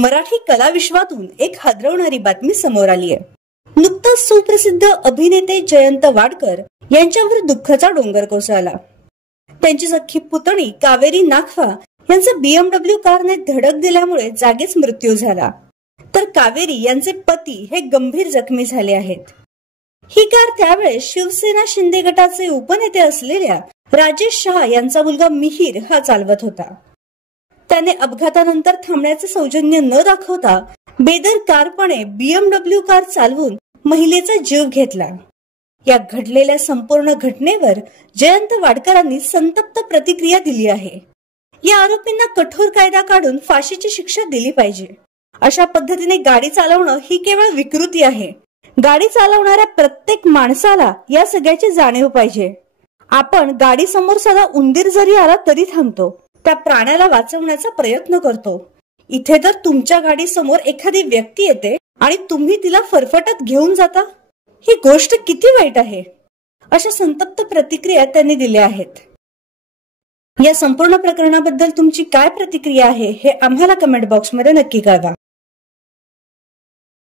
मराठी कला विश्वातून एक हादरवणारी बातमी समोर आली आहे। नुकताच सुप्रसिद्ध अभिनेते जयंत वाडकर यांच्यावर दुःखाचा डोंगर कोसळला। त्यांची सख्खी पुतणी कावेरी नागफा यांचा BMW कारने धडक दिल्यामुळे जागीच मृत्यू झाला, तर कावेरी यांचे पती हे गंभीर जखमी झाले आहेत। ही कार त्यावेळेस शिवसेना शिंदे गटाचे उपनेते असलेल्या राजेश शहा यांचा मुलगा मिहिर हा चालवत होता। त्याने अपघातानंतर थांबण्याचे सौजन्य न दाखवता बेदरकारपणे BMW कार चालवून महिलेचा जीव घेतला। या घडलेल्या संपूर्ण घटनेवर जयंत वाडकरांनी संतप्त प्रतिक्रिया दिली आहे। या आरोपींना कठोर कायदा काढून फाशीची शिक्षा दिली पाहिजे। अशा पद्धतीने गाडी चालवणं ही केवळ विकृती आहे। गाडी चालवणाऱ्या प्रत्येक माणसाला या सगळ्याची जाणीव पाहिजे। आपण गाडी समोर साधा उंदीर जरी आला तरी थांबतो, त्या प्राण्याला वाचवण्याचा प्रयत्न करतो। इथे तर तुमच्या गाडी समोर एखादी व्यक्ती येते आणि तुम्ही तिला फरफटत घेऊन जाता। ही गोष्ट किती वाईट आहे। अशा संतप्त प्रतिक्रिया त्यांनी दिल्या आहेत। या संपूर्ण प्रकरणाबद्दल तुमची काय प्रतिक्रिया आहे हे आम्हाला कमेंट बॉक्समध्ये नक्की कळवा।